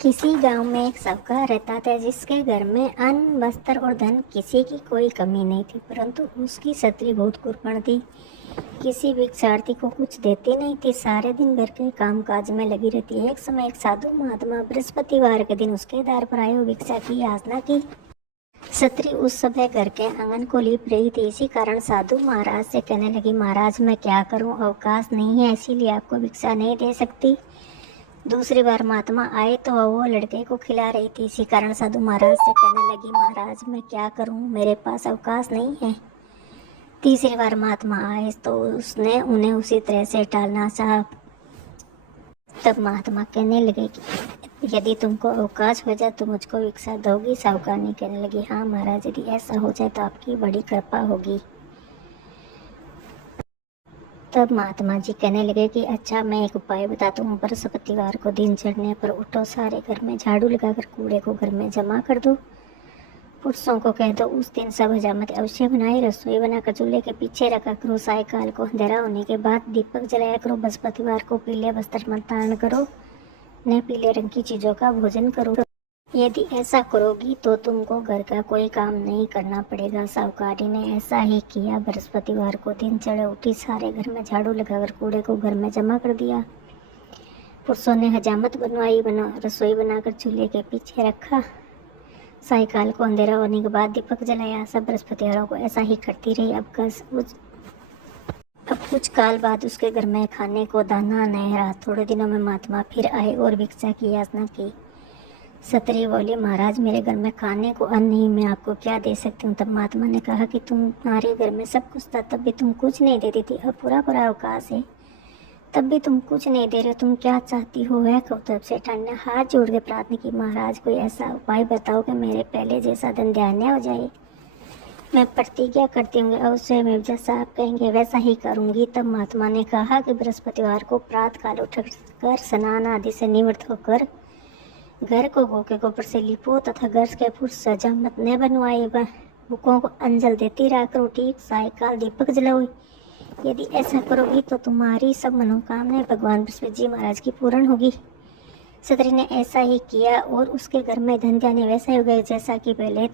किसी गांव में एक साहूकार रहता था जिसके घर में अन्न, वस्त्र और धन किसी की कोई कमी नहीं थी, परंतु उसकी स्त्री बहुत कुर्बन थी। किसी भिक्षार्थी को कुछ देती नहीं थी, सारे दिन घर के काम काज में लगी रहती। एक समय एक साधु महात्मा बृहस्पतिवार के दिन उसके द्वार पर आए और भिक्षा की याचना की। स्त्री उस समय घर के आंगन को लीप रही थी। इसी कारण साधु महाराज से कहने लगी, महाराज मैं क्या करूं, अवकाश नहीं है, इसीलिए आपको भिक्षा नहीं दे सकती। दूसरी बार महात्मा आए तो वो लड़के को खिला रही थी। इसी कारण साधु महाराज से कहने लगी, महाराज मैं क्या करूं, मेरे पास अवकाश नहीं है। तीसरी बार महात्मा आए तो उसने उन्हें उसी तरह से टालना चाहा। तब महात्मा कहने लगे कि यदि तुमको अवकाश हो जाए तो मुझको भिक्षा दोगी। साहूकारनी कहने लगी, हाँ महाराज, यदि ऐसा हो जाए तो आपकी बड़ी कृपा होगी। तब महात्मा जी कहने लगे कि अच्छा मैं एक उपाय बताता हूँ। बृहस्पतिवार को दिन चढ़ने पर उठो, सारे घर में झाड़ू लगाकर कूड़े को घर में जमा कर दो। पुरुषों को कह दो उस दिन सब हजामत अवश्य बनाए, रसोई बनाकर चूल्हे के पीछे रखा करो। सायकाल को अंधेरा होने के बाद दीपक जलाया करो। बृहस्पतिवार को पीले वस्त्र मत धारण करो, न पीले रंग की चीजों का भोजन करो। यदि ऐसा करोगी तो तुमको घर का कोई काम नहीं करना पड़ेगा। साहूकारी ने ऐसा ही किया। बृहस्पतिवार को दिन चढ़े उठी, सारे घर में झाड़ू लगाकर कूड़े को घर में जमा कर दिया। पुरुषों ने हजामत बनवाई, रसोई बनाकर चूल्हे के पीछे रखा। सायकाल को अंधेरा होने के बाद दीपक जलाया। सब बृहस्पतिवारों को ऐसा ही करती रही। अब कुछ काल बाद उसके घर में खाने को दाना नहीं रहा। थोड़े दिनों में महात्मा फिर आए और भिक्षा की याचना की। स्त्री बोली, महाराज मेरे घर में खाने को अन्न नहीं, मैं आपको क्या दे सकती हूँ। तब महात्मा ने कहा कि तुम्हारे घर में सब कुछ था, तब भी तुम कुछ नहीं देती थी। अब पूरा अवकाश है, तब भी तुम कुछ नहीं दे रहे हो। तुम क्या चाहती हो है? तब सेठान ने हाथ जोड़ के प्रार्थना की, महाराज कोई ऐसा उपाय बताओ कि मेरे पहले जैसा धन धान्य हो जाए। मैं प्रतिज्ञा करती हूँ अवश्य मैं जैसा आप कहेंगे वैसा ही करूँगी। तब महात्मा ने कहा कि बृहस्पतिवार को प्रातः काल उठकर स्नान आदि से निवृत्त होकर घर को गौ के गोबर से लिपो तथा घर के पुरुष सजामत न बनवाए, बुकों को अंजल देती रहा करो। ठीक सायकाल दीपक जलाओ। यदि ऐसा करोगी तो तुम्हारी सब मनोकामनाएं भगवान बृहस्पति जी महाराज की पूर्ण होगी। स्त्री ने ऐसा ही किया और उसके घर में धन धान्य वैसा ही हो गया जैसा कि पहले था।